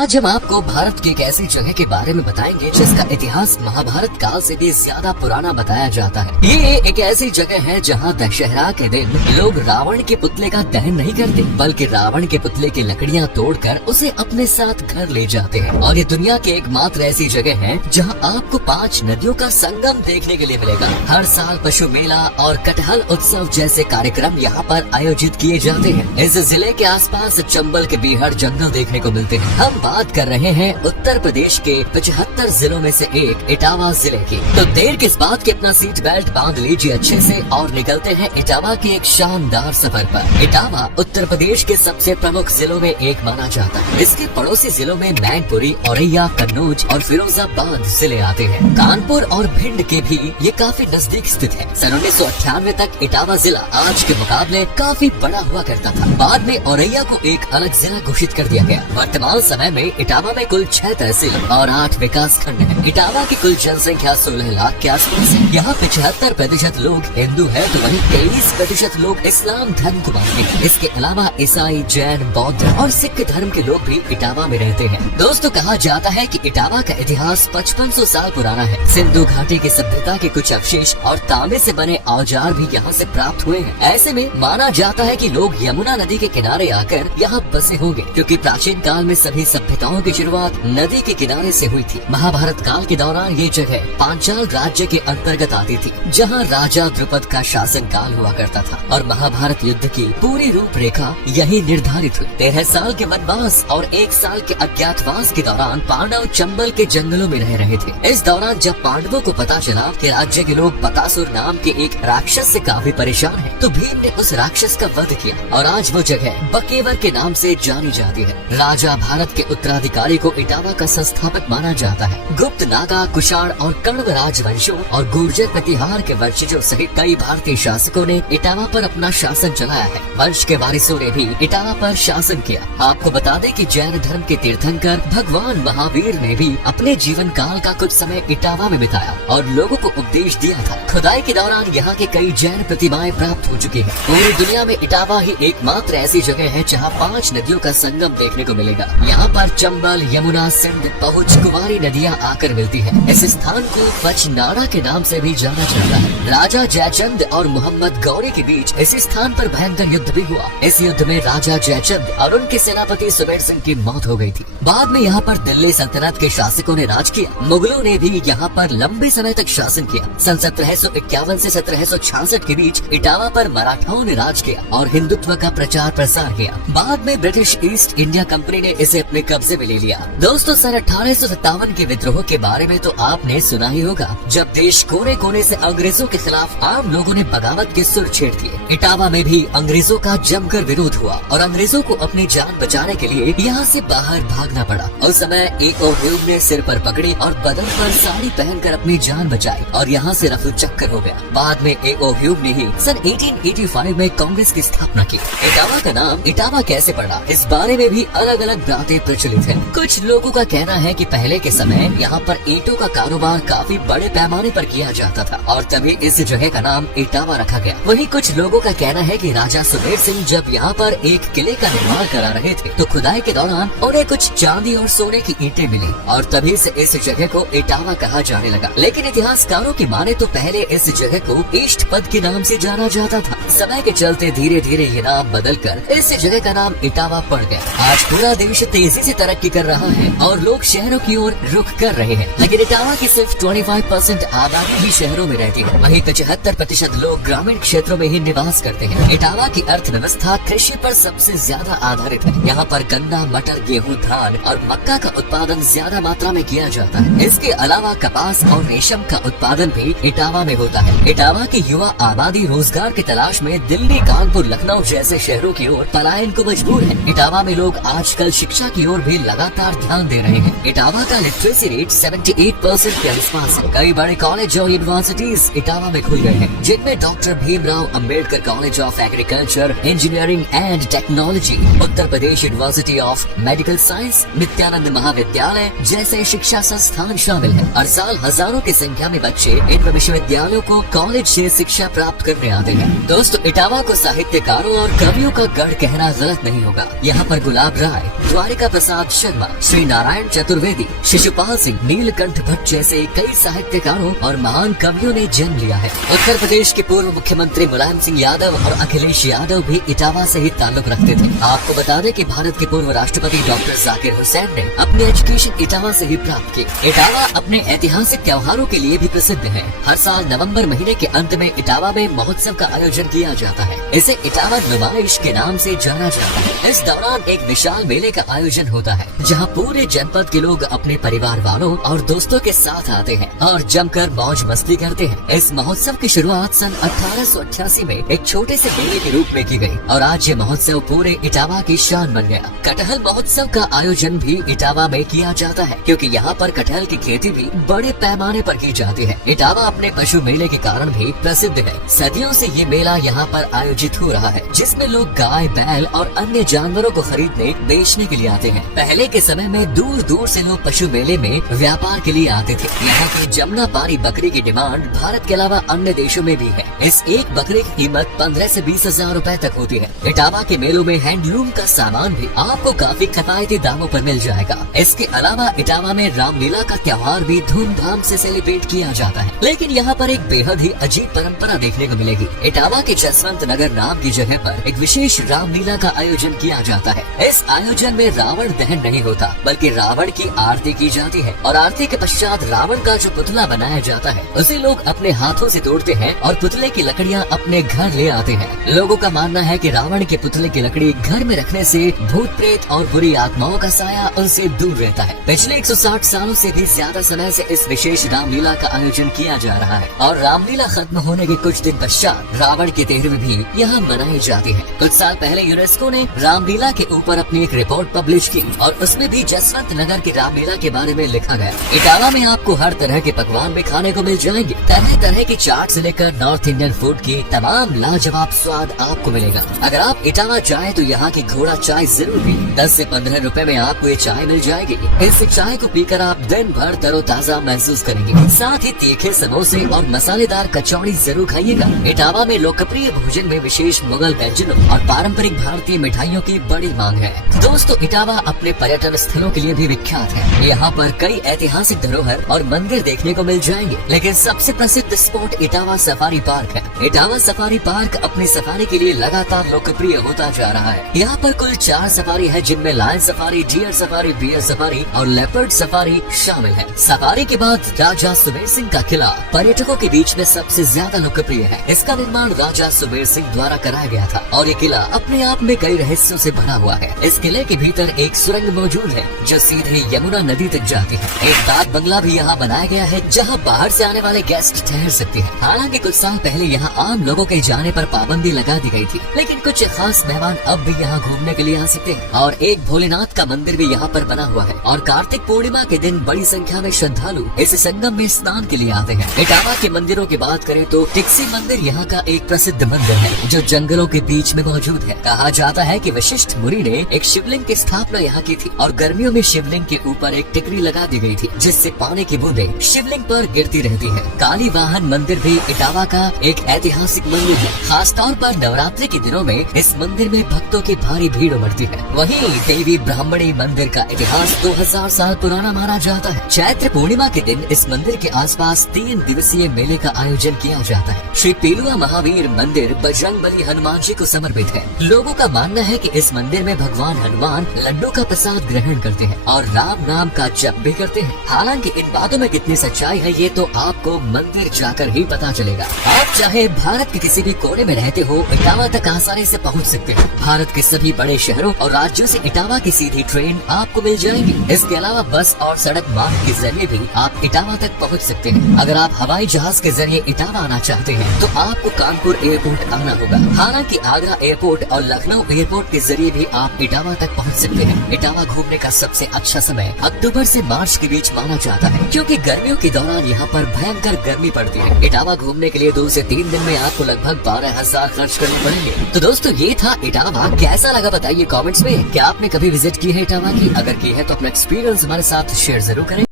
आज हम आपको भारत की एक ऐसी जगह के बारे में बताएंगे जिसका इतिहास महाभारत काल से भी ज्यादा पुराना बताया जाता है। ये एक ऐसी जगह है जहाँ दशहरा के दिन लोग रावण के पुतले का दहन नहीं करते, बल्कि रावण के पुतले की लकड़ियाँ तोड़कर उसे अपने साथ घर ले जाते हैं। और ये दुनिया की एकमात्र ऐसी जगह है जहाँ आपको 5 नदियों का संगम देखने के लिए मिलेगा। हर साल पशु मेला और कटहल उत्सव जैसे कार्यक्रम यहाँ पर आयोजित किए जाते हैं। इस जिले के आसपास चंबल के बीहड़ जंगल देखने को मिलते हैं। हम बात कर रहे हैं उत्तर प्रदेश के 75 जिलों में से एक इटावा जिले की। तो देर किस बात की, अपना सीट बेल्ट बांध लीजिए अच्छे से और निकलते हैं इटावा के एक शानदार सफर पर। इटावा उत्तर प्रदेश के सबसे प्रमुख जिलों में एक माना जाता है। इसके पड़ोसी जिलों में मैनपुरी, औरैया, कन्नौज और फिरोजाबाद जिले आते हैं। कानपुर और भिंड के भी ये काफी नजदीक स्थित है। सन 1998 तक इटावा जिला आज के मुकाबले काफी बड़ा हुआ करता था। बाद में औरैया को एक अलग जिला घोषित कर दिया गया। वर्तमान समय में इटावा में कुल 6 तहसील और 8 विकास खंड है। इटावा की कुल जनसंख्या 16 लाख के आसपास है। यहाँ 75% लोग हिंदू है, तो वहीं 23% लोग इस्लाम धर्म को मानते हैं। इसके अलावा ईसाई, जैन, बौद्ध और सिख धर्म के लोग भी इटावा में रहते हैं। दोस्तों, कहा जाता है कि इटावा का इतिहास 5500 साल पुराना है। सिंधु घाटी की सभ्यता के कुछ अवशेष और तांबे से बने औजार भी यहाँ से प्राप्त हुए हैं। ऐसे में माना जाता है कि लोग यमुना नदी के किनारे आकर यहाँ बसे होंगे, क्योंकि प्राचीन काल में सभी सभ्यताओं की शुरुआत नदी के किनारे से हुई थी। महाभारत काल के दौरान ये जगह पांचाल राज्य के अंतर्गत आती थी, जहाँ राजा द्रुपद का शासन काल हुआ करता था और महाभारत युद्ध की पूरी रूपरेखा यही निर्धारित हुई। 13 साल के वनवास और 1 साल के अज्ञातवास के दौरान पांडव चंबल के जंगलों में रह रहे थे। इस दौरान जब पांडवों को पता चला कि राज्य के लोग बकासुर नाम के एक राक्षस से काफी परेशान हैं, तो भीम ने उस राक्षस का वध किया और आज वो जगह बकेवर के नाम से जानी जाती है। राजा भारत के उत्तराधिकारी को इटावा का संस्थापक माना जाता है। गुप्त, नागा, कुषाण और कण्व राजवंशों और गुर्जर प्रतिहार के वंशजों सहित कई भारतीय शासकों ने इटावा पर अपना शासन चलाया है। वंश के वारिसों ने भी इटावा पर शासन किया। आपको बता दें कि जैन धर्म के तीर्थंकर भगवान महावीर ने भी अपने जीवन काल का कुछ समय इटावा में बिताया और लोगों को उपदेश दिया था। खुदाई के दौरान यहाँ के कई जैन प्रतिमाएं प्राप्त हो चुकी हैं। पूरी दुनिया में इटावा ही एकमात्र ऐसी जगह है जहाँ 5 नदियों का संगम देखने को मिलेगा। यहाँ पर चंबल, यमुना, सिंध, पहुंच, कुमारी नदियाँ आकर मिलती है। इस स्थान को बचनाड़ा के नाम से भी जाना जाता है। राजा जयचंद और मोहम्मद गौरी के बीच इस स्थान पर भयंकर युद्ध भी हुआ। इस युद्ध में राजा जयचंद और उनके सेनापति सुमेर सिंह की मौत हो गई थी। बाद में यहाँ पर दिल्ली सल्तनत के शासकों ने राज किया। मुगलों ने भी यहाँ पर लंबे समय तक शासन किया। सन 1751 से 1766 के बीच इटावा पर मराठाओं ने राज किया और हिंदुत्व का प्रचार प्रसार किया। बाद में ब्रिटिश ईस्ट इंडिया कंपनी ने इसे अपने कब्जे में ले लिया। दोस्तों, सन 1857 के विद्रोह के बारे में तो आपने सुना ही होगा, जब देश कोने कोने से अंग्रेजों के खिलाफ आम लोगों ने बगावत के सुर छेड़ दिए। इटावा में भी अंग्रेजों का जमकर विरोध हुआ और अंग्रेजों को अपनी जान बचाने के लिए यहाँ से बाहर भागना पड़ा। उस समय एक ह्यूम ने सिर पर पकड़ी और बदन पर साड़ी पहनकर अपनी जान बचाई और यहाँ से रफू चक्कर हो गया। बाद में ह्यूम ने ही सन 1885 में कांग्रेस की स्थापना की। इटावा का नाम इटावा कैसे पड़ा, इस बारे में भी अलग अलग बातें प्रचलित हैं। कुछ लोगों का कहना है कि पहले के समय यहाँ पर ईंटों का कारोबार काफी बड़े पैमाने पर किया जाता था और तभी इस जगह का नाम इटावा रखा गया। वहीं कुछ लोगों का कहना है कि राजा सुमेर सिंह जब यहाँ पर एक किले का निर्माण करा रहे थे, तो खुदाई के दौरान उन्हें कुछ चांदी और सोने की ईंटें मिली और तभी से इस जगह को इटावा कहा जाने लगा। लेकिन इतिहासकारों की माने तो पहले इस जगह को इष्टपद के नाम से जाना जाता था। समय के चलते धीरे धीरे ये नाम बदल कर इस जगह का नाम इटावा पड़ गया। आज पूरा देश तेजी से तरक्की कर रहा है और लोग शहरों की ओर रुख कर रहे हैं, लेकिन इटावा की सिर्फ 25% आबादी ही शहरों में रहती है। वहीं 75% लोग ग्रामीण क्षेत्रों में ही निवास करते हैं। इटावा की अर्थव्यवस्था कृषि पर सबसे ज्यादा आधारित है। यहाँ पर गन्ना, मटर, गेहूँ, धान और मक्का का उत्पादन ज्यादा मात्रा में किया जाता है। इसके अलावा कपास और रेशम का उत्पादन भी इटावा में होता है। इटावा की युवा आबादी रोजगार की तलाश में दिल्ली, कानपुर, लखनऊ जैसे शहरों की ओर पलायन को मजबूर है। इटावा में लोग आजकल शिक्षा की ओर भी लगातार ध्यान दे रहे हैं। इटावा का लिटरेसी रेट 78% के आसपास है। कई बड़े कॉलेज और यूनिवर्सिटीज इटावा में खुल गए हैं, जिनमें doctor Bhimrao Ambedkar college of agriculture, engineering and technology, Uttar Pradesh university of medical science, Nityanand महाविद्यालय जैसे शिक्षा संस्थान शामिल हैं। हर साल हजारों की संख्या में बच्चे इन विश्वविद्यालयों को कॉलेज से शिक्षा प्राप्त करने आते हैं। दोस्तों, इटावा को साहित्यकारों और कवियों का गढ़ कहना गलत नहीं होगा। यहाँ पर गुलाब राय, द्वारिका प्रसाद प्रसाद शर्मा, श्री नारायण चतुर्वेदी, शिशुपाल सिंह, नीलकंठ भट्ट जैसे कई साहित्यकारों और महान कवियों ने जन्म लिया है। उत्तर प्रदेश के पूर्व मुख्यमंत्री मुलायम सिंह यादव और अखिलेश यादव भी इटावा से ही ताल्लुक रखते थे। आपको बता दें कि भारत के पूर्व राष्ट्रपति डॉक्टर जाकिर हुसैन ने अपनी एजुकेशन इटावा से ही प्राप्त की। इटावा अपने ऐतिहासिक त्योहारों के लिए भी प्रसिद्ध है। हर साल नवंबर महीने के अंत में इटावा में महोत्सव का आयोजन किया जाता है। इसे इटावा नुमाइश के नाम से जाना जाता है। इस दौरान एक विशाल मेले का आयोजन होता है, जहां पूरे जनपद के लोग अपने परिवार वालों और दोस्तों के साथ आते हैं और जमकर मौज मस्ती करते हैं। इस महोत्सव की शुरुआत सन 1888 में एक छोटे से मेले के रूप में की गई और आज ये महोत्सव पूरे इटावा की शान बन गया। कटहल महोत्सव का आयोजन भी इटावा में किया जाता है, क्योंकि यहाँ पर कटहल की खेती भी बड़े पैमाने पर की जाती है। इटावा अपने पशु मेले के कारण भी प्रसिद्ध है। सदियों से ये मेला यहाँ पर आयोजित हो रहा है, जिसमें लोग गाय, बैल और अन्य जानवरों को खरीदने बेचने के लिए आते हैं। पहले के समय में दूर दूर से लोग पशु मेले में व्यापार के लिए आते थे। यहाँ की जमुना पारी बकरी की डिमांड भारत के अलावा अन्य देशों में भी है। इस एक बकरे की कीमत 15 से 20 हजार रूपए तक होती है। इटावा के मेलों में हैंडलूम का सामान भी आपको काफी किफायती दामों पर मिल जाएगा। इसके अलावा इटावा में रामलीला का त्योहार भी धूमधाम से सेलिब्रेट किया जाता है। लेकिन यहाँ पर एक बेहद ही अजीब परंपरा देखने को मिलेगी। इटावा के जसवंत नगर नाम की जगह पर एक विशेष रामलीला का आयोजन किया जाता है। इस आयोजन में रावण दहन नहीं होता, बल्कि रावण की आरती की जाती है और आरती के पश्चात रावण का जो पुतला बनाया जाता है उसे लोग अपने हाथों से तोड़ते हैं और पुतले की लकड़ियाँ अपने घर ले आते हैं। लोगों का मानना है कि रावण के पुतले की लकड़ी घर में रखने से भूत प्रेत और बुरी आत्माओं का साया उनसे दूर रहता है। पिछले 160 सालों से भी ज्यादा समय से इस विशेष रामलीला का आयोजन किया जा रहा है और रामलीला खत्म होने के कुछ दिन पश्चात रावण की तेरहवीं भी यहाँ मनाई जाती है। कुछ साल पहले यूनेस्को ने रामलीला के ऊपर अपनी एक रिपोर्ट पब्लिश की और उसमें भी जसवंत नगर की रामलीला के बारे में लिखा गया। इटावा में आपको हर तरह के पकवान भी खाने को मिल जाएंगे। तरह तरह की चाट से लेकर नॉर्थ इंडियन फूड की तमाम लाजवाब स्वाद आपको मिलेगा। अगर आप इटावा जाए तो यहाँ की घोड़ा चाय जरूर पी। 10 से 15 रुपए में आपको ये चाय मिल जाएगी। इस चाय को पीकर आप दिन भर तरोताजा महसूस करेंगे। साथ ही तीखे समोसे और मसालेदार कचौड़ी जरूर खाइएगा। इटावा में लोकप्रिय भोजन में विशेष मुगल व्यंजनों और पारंपरिक भारतीय मिठाइयों की बड़ी मांग है। दोस्तों, इटावा अपने पर्यटन स्थलों के लिए भी विख्यात है। यहाँ पर कई ऐतिहासिक धरोहर और मंदिर देखने को मिल जाएंगे, लेकिन सबसे प्रसिद्ध स्पॉट इटावा सफारी पार्क है। इटावा सफारी पार्क अपनी सफारी के लिए लगातार लोकप्रिय होता जा रहा है। यहाँ पर कुल 4 सफारी है, जिनमें lion safari, deer safari, bear safari और लेपर्ड सफारी शामिल है। सफारी के बाद राजा सुबेर सिंह का किला पर्यटकों के बीच में सबसे ज्यादा लोकप्रिय है। इसका निर्माण राजा सुबेर सिंह द्वारा कराया गया था और ये किला अपने आप में कई रहस्यों से भरा हुआ है। इस किले के भीतर एक सुरंग मौजूद है जो सीधे यमुना नदी तक जाती है। एक डाक बंगला भी यहाँ बनाया गया है, जहाँ बाहर से आने वाले गेस्ट ठहर सकते हैं। हालांकि कुछ साल पहले यहाँ आम लोगों के जाने पर पाबंदी लगा दी गई थी, लेकिन कुछ खास मेहमान अब भी यहाँ घूमने के लिए आ सकते हैं। और एक भोलेनाथ का मंदिर भी यहाँ पर बना हुआ है और कार्तिक पूर्णिमा के दिन बड़ी संख्या में श्रद्धालु इस संगम में स्नान के लिए आते हैं। इटावा के मंदिरों की बात करें तो टिक्सी मंदिर यहाँ का एक प्रसिद्ध मंदिर है, जो जंगलों के बीच में मौजूद है। कहा जाता है कि वशिष्ठ मुनि ने एक शिवलिंग की स्थापना यहाँ की थी और गर्मियों में शिवलिंग के ऊपर एक टिकरी लगा दी गई थी, जिससे पानी की बूंदें शिवलिंग पर गिरती रहती है। काली वाहन मंदिर भी इटावा का एक ऐतिहासिक मंदिर है। खास तौर पर नवरात्रि के दिनों में इस मंदिर में भक्तों की भारी भीड़ उमड़ती है। वहीं देवी ब्राह्मणी मंदिर का इतिहास 2000 साल पुराना माना जाता है। चैत्र पूर्णिमा के दिन इस मंदिर के आसपास 3 दिवसीय मेले का आयोजन किया जाता है। श्री पेलुआ महावीर मंदिर बजरंगबली हनुमान जी को समर्पित है। लोगों का मानना है कि इस मंदिर में भगवान हनुमान लड्डू का प्रसाद ग्रहण करते हैं और राम नाम का जप भी करते हैं। हालांकि इन बातों में कितनी सच्चाई है ये तो आपको मंदिर जाकर ही पता चलेगा। आप चाहे भारत के किसी भी कोने में रहते हो, इटावा तक आसानी से पहुंच सकते हैं। भारत के सभी बड़े शहरों और राज्यों से इटावा की सीधी ट्रेन आपको मिल जाएगी। इसके अलावा बस और सड़क मार्ग के जरिए भी आप इटावा तक पहुंच सकते हैं। अगर आप हवाई जहाज के जरिए इटावा आना चाहते हैं तो आपको कानपुर एयरपोर्ट आना होगा। हालांकि आगरा एयरपोर्ट और लखनऊ एयरपोर्ट के जरिए भी आप इटावा तक पहुंच सकते हैं। इटावा घूमने का सबसे अच्छा समय अक्टूबर से मार्च के बीच माना जाता है, क्योंकि गर्मियों के दौरान यहाँ पर भयंकर गर्मी पड़ती है। इटावा घूमने के लिए 2 से 3 दिन में आपको लगभग 12,000 खर्च करने पड़ेंगे। तो दोस्तों, ये था इटावा। कैसा लगा बताइए कमेंट्स में। क्या आपने कभी विजिट की है इटावा की? अगर की है तो अपना एक्सपीरियंस हमारे साथ शेयर जरूर करें।